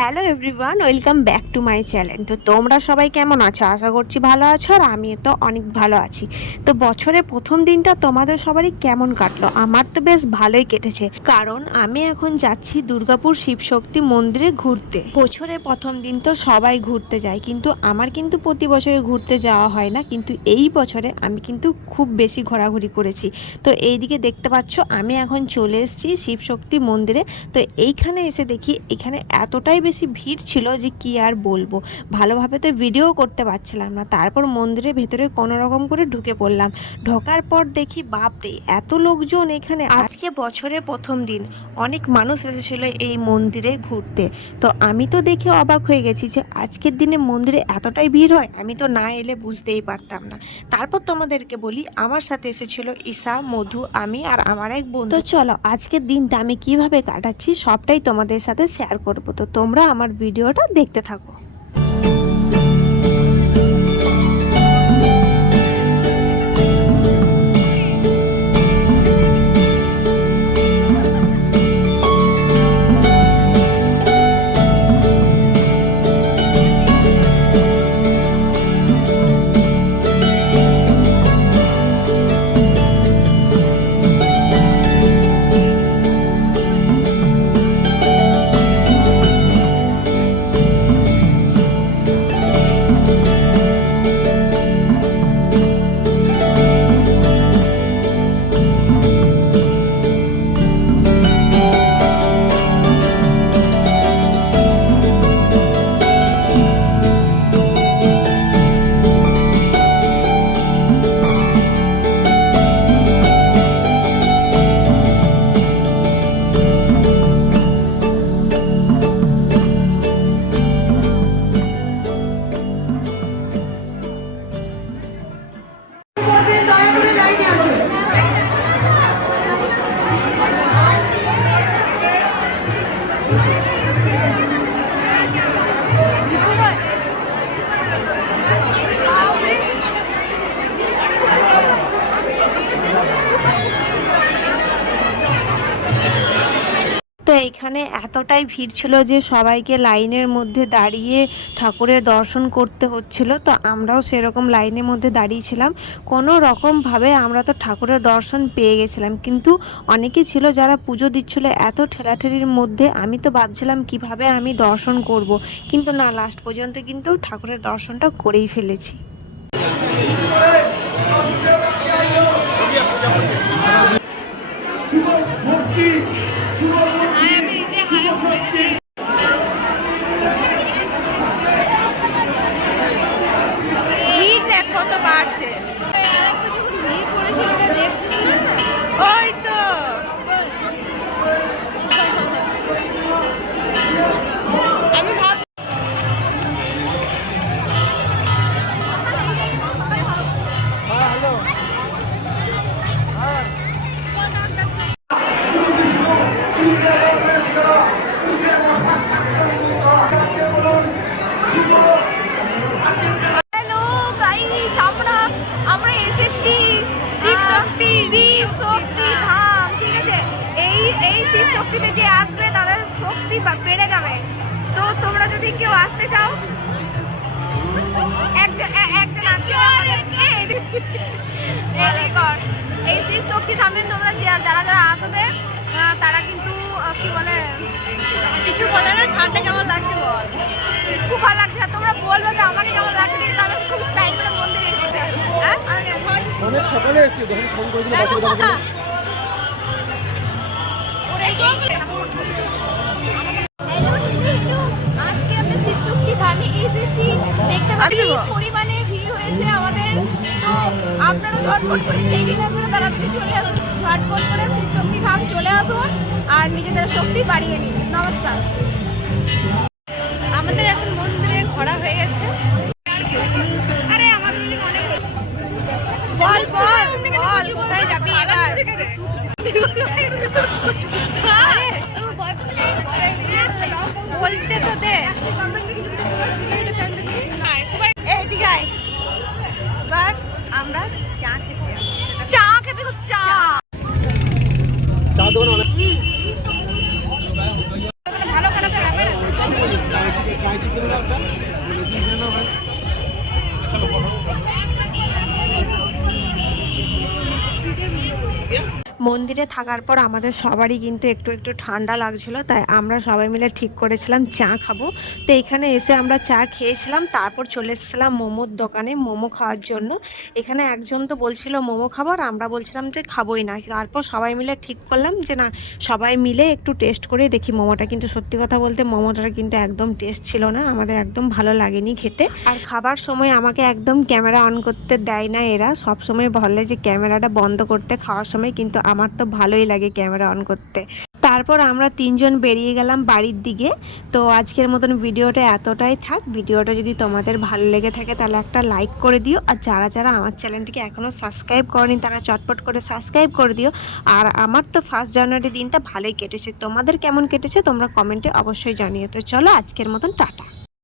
Hello everyone, welcome back to my channel. তো তোমরা সবাই কেমন আছো? আশা করছি ভালো আছো আর আমি তো অনেক ভালো আছি। তো বছরের প্রথম দিনটা তোমাদের সবারই কেমন কাটলো? আমার তো বেশ ভালোই কেটেছে। কারণ আমি এখন যাচ্ছি দুর্গাপুর শিবশক্তি মন্দিরে ঘুরতে। বছরের প্রথম দিন তো সবাই ঘুরতে যায়, কিন্তু আমার কিন্তু প্রতি বছরে ঘুরতে যাওয়া হয় না। কিন্তু এই বছরে আমি কিন্তু খুব বেশি ঘোরাঘুরি করেছি। তো এইদিকে দেখতে পাচ্ছ, আমি এখন চলে এসেছি শিবশক্তি মন্দিরে। তো এইখানে এসে দেখি, এখানে এতটাই বেশি ভিড় ছিল যে কি আর বলব। ভালোভাবে তো ভিডিও করতে পারছিলাম না। তারপর মন্দিরের ভেতরে কোনো রকম করে ঢুকে পড়লাম। ঢোকার পর দেখি, বাপরে, এত লোকজন এখানে। আজকে বছরের প্রথম দিন। অনেক মানুষ এসেছিল এই মন্দিরে ঘুরতে। তো আমি তো দেখে অবাক হয়ে গেছি যে আজকের দিনে মন্দিরে এতটাই ভিড় হয়, আমি তো না এলে বুঝতেই পারতাম না। তারপর তোমাদেরকে বলি, আমার সাথে এসেছিল ঈশা, মধু, আমি আর আমার এক বন্ধু। চলো, আজকের দিনটা আমি কীভাবে কাটাচ্ছি সবটাই তোমাদের সাথে শেয়ার করব। তো তোমরা আমার ভিডিওটা দেখতে থাকো। তো এইখানে এতটাই ভিড় ছিল যে সবাইকে লাইনের মধ্যে দাঁড়িয়ে ঠাকুরের দর্শন করতে হচ্ছিল। তো আমরাও সেরকম লাইনের মধ্যে দাঁড়িয়েছিলাম। কোনো রকমভাবে আমরা তো ঠাকুরের দর্শন পেয়ে গেছিলাম। কিন্তু অনেকে ছিল যারা পুজো দিচ্ছিল এত ঠেলাঠেলির মধ্যে আমি তো ভাবছিলাম কীভাবে আমি দর্শন করব। কিন্তু না লাস্ট পর্যন্ত কিন্তু ঠাকুরের দর্শনটা করেই ফেলেছি। ভিড় আমরা শিব শক্তি। শিব শক্তি ধাম ঠিক আছে। এই এই শিব শক্তিতে যে আসবে তাদের শক্তি বেড়ে যাবে। তো তোমরা যদি কেউ আসতে চাও একজন আছে এই শিব শক্তি ধামে তোমরা যারা যারা আসবে তারা কিন্তু কি বলে কিছু বলে না ঠান্ডা কেমন লাগছে বল? খুব ভালো লাগছে। তোমরা বলবে যে আমাকে কেমন লাগছে? কিন্তু আমি খুব স্টাইল করে মন্দিরে হ্যাঁ? অনেক সকালে এসেছি যখন ফোন করে দিলে বাসে কথা বলে আজকে আমরা শিবশক্তি ধামে এসেছি। দেখতে পাচ্ছি আসব। পরিমাণে ভিড় হয়েছে আমাদের। তো আপনারা ঝটপট করে রেডি না করে তাড়াতাড়ি চলে আসুন। ঝটপট করে শিবশক্তি ধাম চলে আসুন আর নিজেদের শক্তি বাড়িয়ে নিন। নমস্কার। মন্দিরে থাকার পর আমাদের সবারই কিন্তু একটু একটু ঠান্ডা লাগছিল, তাই আমরা সবাই মিলে ঠিক করেছিলাম চা খাব। তো এখানে এসে আমরা চা খেয়েছিলাম, তারপর চলে এসেছিলাম মোমোর দোকানে মোমো খাওয়ার জন্য। এখানে একজন তো বলছিল মোমো খাবার আমরা বলছিলাম যে খাবোই না। তারপর সবাই মিলে ঠিক করলাম যে না, সবাই মিলে একটু টেস্ট করে দেখি মোমোটা। কিন্তু সত্যি কথা বলতে মোমোটা কিন্তু একদম টেস্ট ছিল না, আমাদের একদম ভালো লাগেনি খেতে। আর খাবার সময় আমাকে একদম ক্যামেরা অন করতে দেয় না এরা। সব সময় বলে যে ক্যামেরাটা বন্ধ করতে, খাওয়ার সময় কিন্তু আমার তো ভালোই লাগে ক্যামেরা অন করতে। তারপর আমরা তিনজন বেরিয়ে গেলাম বাড়ির দিকে। তো আজকের মতন ভিডিওটা এতটাই থাক। ভিডিওটা যদি তোমাদের ভালো লেগে থাকে তাহলে একটা লাইক করে দিও। আর যারা যারা আমার চ্যানেলটিকে এখনও সাবস্ক্রাইব করেনি তারা চটপট করে সাবস্ক্রাইব করে দিও। আর আমার তো ফার্স্ট জানুয়ারি দিনটা ভালোই কেটেছে। তোমাদের কেমন কেটেছে তোমরা কমেন্টে অবশ্যই জানিও। তো চলো আজকের মতন টাটা।